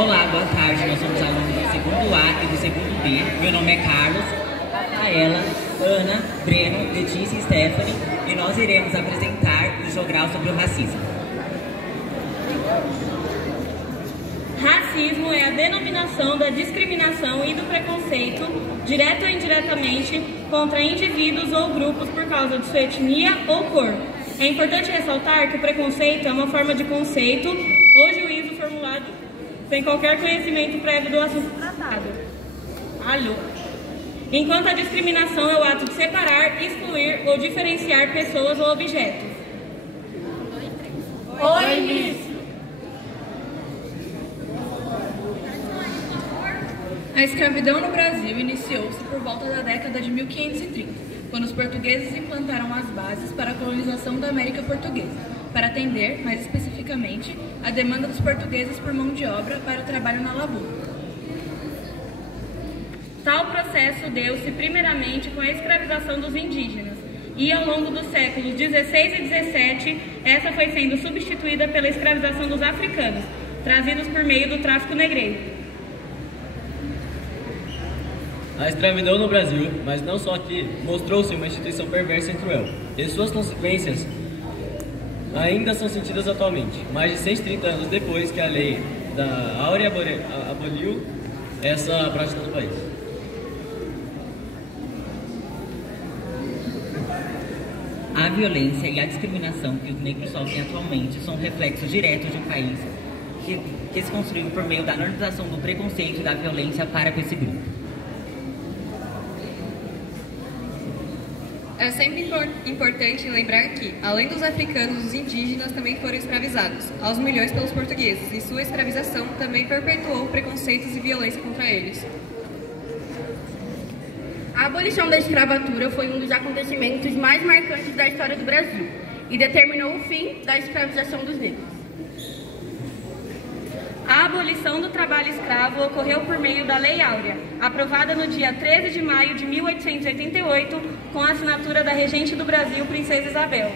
Olá, boa tarde. Nós somos alunos do segundo A e do segundo B. Meu nome é Carlos, Rafaela, Ana, Breno, Letícia e Stephanie, e nós iremos apresentar o jogral sobre o racismo. Racismo é a denominação da discriminação e do preconceito, direta ou indiretamente, contra indivíduos ou grupos por causa de sua etnia ou cor. É importante ressaltar que o preconceito é uma forma de conceito ou juízo formulado sem qualquer conhecimento prévio do assunto tratado. Alô. Enquanto a discriminação é o ato de separar, excluir ou diferenciar pessoas ou objetos. Oi, Miss. A escravidão no Brasil iniciou-se por volta da década de 1530, quando os portugueses implantaram as bases para a colonização da América Portuguesa, para atender, mais especificamente, a demanda dos portugueses por mão de obra para o trabalho na lavoura. Tal processo deu-se primeiramente com a escravização dos indígenas, e ao longo dos séculos XVI e XVII, essa foi sendo substituída pela escravização dos africanos, trazidos por meio do tráfico negreiro. A escravidão no Brasil, mas não só aqui, mostrou-se uma instituição perversa e cruel, e suas consequências ainda são sentidas atualmente, mais de 130 anos depois que a lei da Áurea aboliu essa prática no país. A violência e a discriminação que os negros sofrem atualmente são reflexos diretos de um país que se construiu por meio da normalização do preconceito e da violência para com esse grupo. É sempre importante lembrar que, além dos africanos, os indígenas também foram escravizados, aos milhões pelos portugueses, e sua escravização também perpetuou preconceitos e violência contra eles. A abolição da escravatura foi um dos acontecimentos mais marcantes da história do Brasil e determinou o fim da escravização dos negros. A abolição do trabalho escravo ocorreu por meio da Lei Áurea, aprovada no dia 13 de maio de 1888, com a assinatura da Regente do Brasil, Princesa Isabel.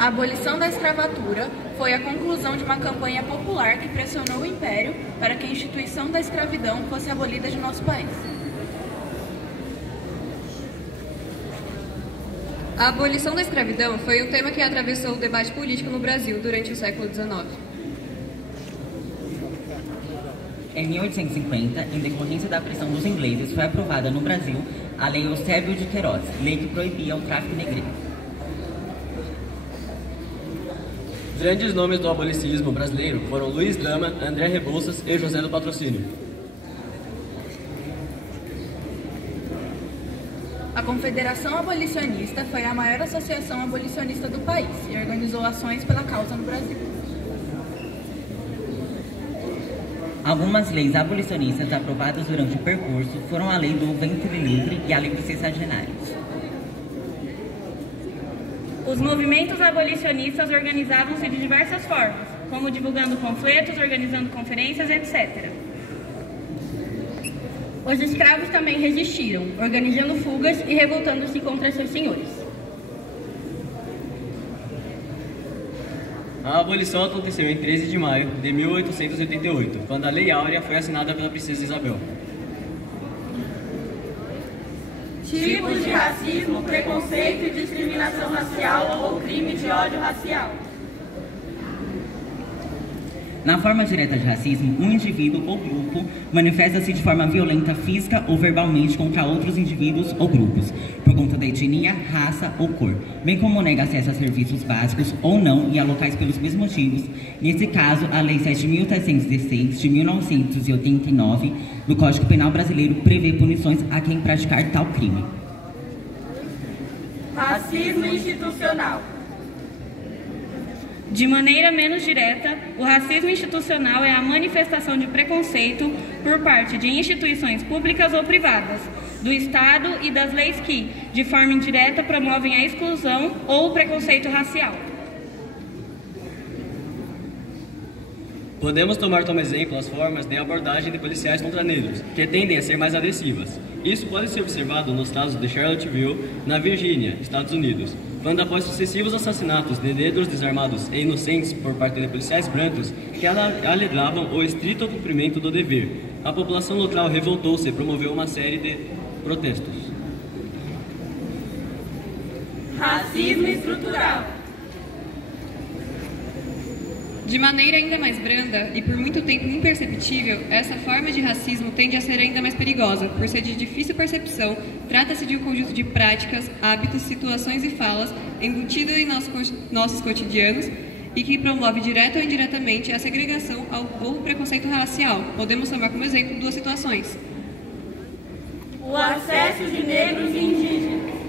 A abolição da escravatura foi a conclusão de uma campanha popular que pressionou o Império para que a instituição da escravidão fosse abolida de nosso país. A abolição da escravidão foi um tema que atravessou o debate político no Brasil durante o século XIX. Em 1850, em decorrência da pressão dos ingleses, foi aprovada no Brasil a Lei Eusébio de Queiroz, lei que proibia o tráfico negreiro. Grandes nomes do abolicionismo brasileiro foram Luiz Gama, André Rebouças e José do Patrocínio. A Confederação Abolicionista foi a maior associação abolicionista do país e organizou ações pela causa no Brasil. Algumas leis abolicionistas aprovadas durante o percurso foram a Lei do Ventre Livre e a Lei dos Sexagenários. Os movimentos abolicionistas organizavam-se de diversas formas, como divulgando panfletos, organizando conferências, etc. Os escravos também resistiram, organizando fugas e revoltando-se contra seus senhores. A abolição aconteceu em 13 de maio de 1888, quando a Lei Áurea foi assinada pela Princesa Isabel. Tipos de racismo, preconceito e discriminação racial ou crime de ódio racial. Na forma direta de racismo, um indivíduo ou grupo manifesta-se de forma violenta física ou verbalmente contra outros indivíduos ou grupos, por conta da etnia, raça ou cor, bem como nega acesso a serviços básicos ou não e a locais pelos mesmos motivos. Nesse caso, a Lei 7.316 de 1989 do Código Penal Brasileiro prevê punições a quem praticar tal crime. Racismo institucional. De maneira menos direta, o racismo institucional é a manifestação de preconceito por parte de instituições públicas ou privadas, do Estado e das leis que, de forma indireta, promovem a exclusão ou o preconceito racial. Podemos tomar como exemplo as formas de abordagem de policiais contra negros, que tendem a ser mais agressivas. Isso pode ser observado nos estados de Charlottesville, na Virgínia, Estados Unidos, quando após sucessivos assassinatos de negros desarmados e inocentes por parte de policiais brancos que alegavam o estrito cumprimento do dever, a população local revoltou-se e promoveu uma série de protestos. Racismo estrutural. De maneira ainda mais branda e por muito tempo imperceptível, essa forma de racismo tende a ser ainda mais perigosa, por ser de difícil percepção. Trata-se de um conjunto de práticas, hábitos, situações e falas embutido em nossos cotidianos e que promove direta ou indiretamente a segregação ou o preconceito racial. Podemos tomar como exemplo duas situações. O acesso de negros e indígenas.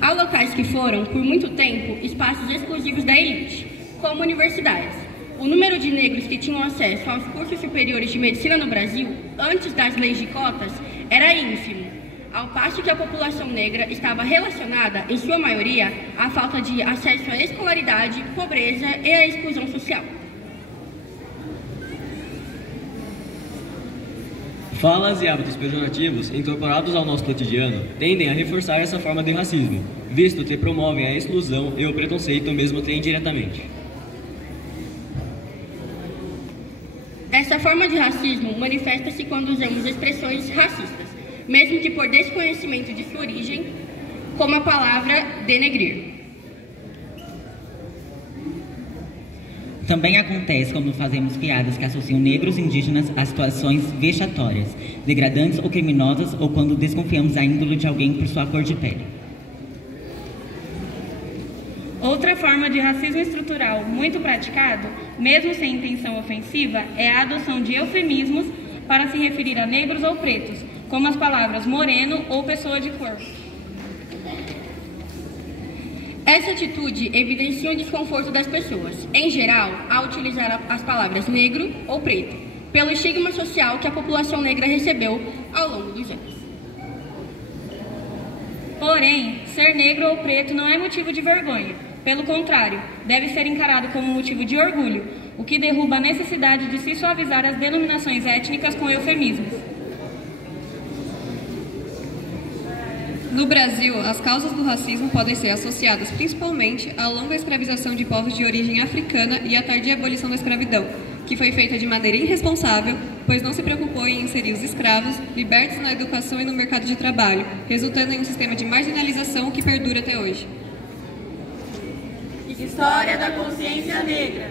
Há locais que foram, por muito tempo, espaços exclusivos da elite, como universidades. O número de negros que tinham acesso aos cursos superiores de medicina no Brasil, antes das leis de cotas, era ínfimo, ao passo que a população negra estava relacionada, em sua maioria, à falta de acesso à escolaridade, pobreza e à exclusão social. Falas e hábitos pejorativos incorporados ao nosso cotidiano tendem a reforçar essa forma de racismo, visto que promovem a exclusão e o preconceito mesmo que indiretamente. Essa forma de racismo manifesta-se quando usamos expressões racistas, mesmo que por desconhecimento de sua origem, como a palavra denegrir. Também acontece quando fazemos piadas que associam negros e indígenas a situações vexatórias, degradantes ou criminosas, ou quando desconfiamos da índole de alguém por sua cor de pele. Outra forma de racismo estrutural muito praticado, mesmo sem intenção ofensiva, é a adoção de eufemismos para se referir a negros ou pretos, como as palavras moreno ou pessoa de cor. Essa atitude evidencia o desconforto das pessoas, em geral, ao utilizar as palavras negro ou preto, pelo estigma social que a população negra recebeu ao longo dos anos. Porém, ser negro ou preto não é motivo de vergonha. Pelo contrário, deve ser encarado como motivo de orgulho, o que derruba a necessidade de se suavizar as denominações étnicas com eufemismos. No Brasil, as causas do racismo podem ser associadas principalmente à longa escravização de povos de origem africana e à tardia abolição da escravidão, que foi feita de maneira irresponsável, pois não se preocupou em inserir os escravos libertos na educação e no mercado de trabalho, resultando em um sistema de marginalização que perdura até hoje. História da consciência negra.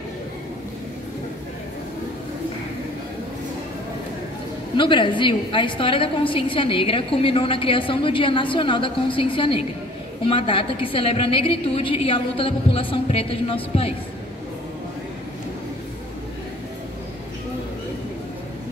No Brasil, a história da consciência negra culminou na criação do Dia Nacional da Consciência Negra, uma data que celebra a negritude e a luta da população preta de nosso país.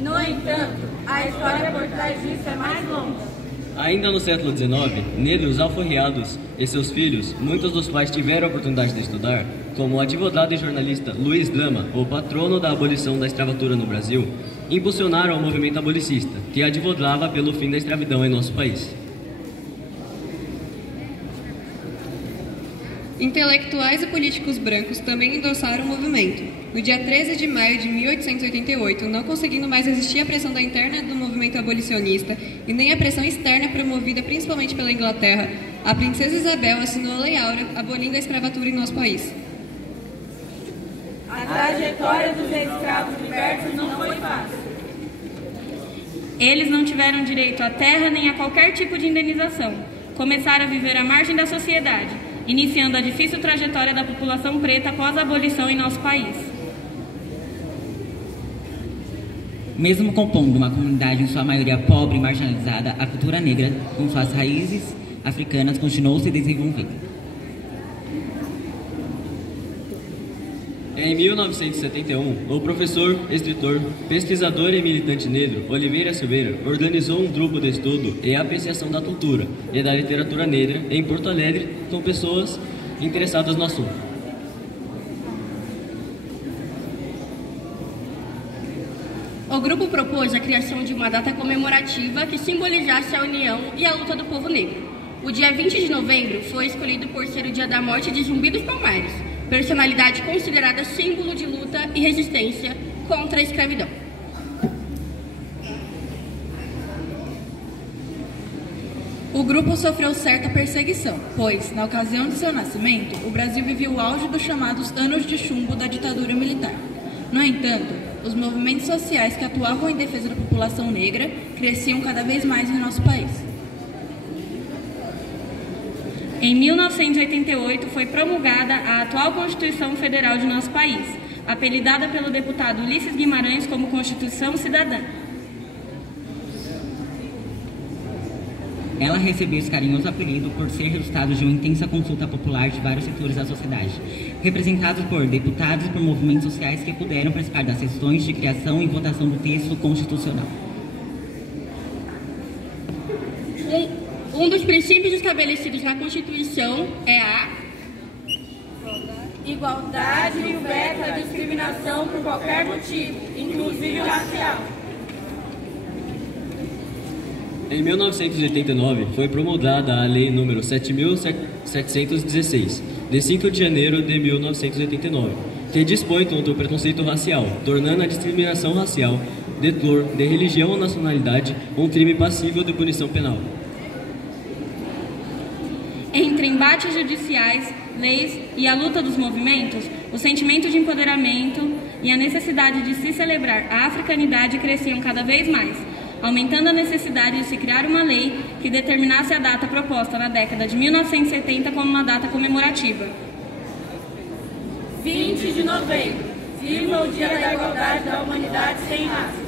No entanto, a história por trás disso é mais longa. Ainda no século XIX, negros alforriados e seus filhos, muitos dos quais tiveram a oportunidade de estudar, como o advogado e jornalista Luiz Gama, o patrono da abolição da escravatura no Brasil, impulsionaram o movimento abolicista, que advogava pelo fim da escravidão em nosso país. Intelectuais e políticos brancos também endossaram o movimento. No dia 13 de maio de 1888, não conseguindo mais resistir à pressão da interna do movimento abolicionista e nem à pressão externa promovida principalmente pela Inglaterra, a princesa Isabel assinou a Lei Áurea, abolindo a escravatura em nosso país. A trajetória dos escravos libertos não foi fácil. Eles não tiveram direito à terra nem a qualquer tipo de indenização. Começaram a viver à margem da sociedade, iniciando a difícil trajetória da população preta após a abolição em nosso país. Mesmo compondo uma comunidade em sua maioria pobre e marginalizada, a cultura negra, com suas raízes africanas, continuou se desenvolvendo. Em 1971, o professor, escritor, pesquisador e militante negro Oliveira Silveira organizou um grupo de estudo e apreciação da cultura e da literatura negra em Porto Alegre com pessoas interessadas no assunto. O grupo propôs a criação de uma data comemorativa que simbolizasse a união e a luta do povo negro. O dia 20 de novembro foi escolhido por ser o dia da morte de Zumbi dos Palmares, personalidade considerada símbolo de luta e resistência contra a escravidão. O grupo sofreu certa perseguição, pois, na ocasião de seu nascimento, o Brasil vivia o auge dos chamados anos de chumbo da ditadura militar. No entanto, os movimentos sociais que atuavam em defesa da população negra cresciam cada vez mais em nosso país. Em 1988 foi promulgada a atual Constituição Federal de nosso país, apelidada pelo deputado Ulisses Guimarães como Constituição Cidadã. Ela recebeu esse carinhoso apelido por ser resultado de uma intensa consulta popular de vários setores da sociedade, representados por deputados e por movimentos sociais que puderam participar das sessões de criação e votação do texto constitucional. Um dos princípios estabelecidos na Constituição é a igualdade e o veto à discriminação por qualquer motivo, inclusive racial. Em 1989, foi promulgada a Lei nº 7.716, de 5 de janeiro de 1989, que dispõe contra o preconceito racial, tornando a discriminação racial, de cor, de religião ou nacionalidade um crime passível de punição penal. Entre embates judiciais, leis e a luta dos movimentos, o sentimento de empoderamento e a necessidade de se celebrar a africanidade cresciam cada vez mais, aumentando a necessidade de se criar uma lei que determinasse a data proposta na década de 1970 como uma data comemorativa. 20 de novembro. Viva o Dia da Igualdade da Humanidade sem Raça.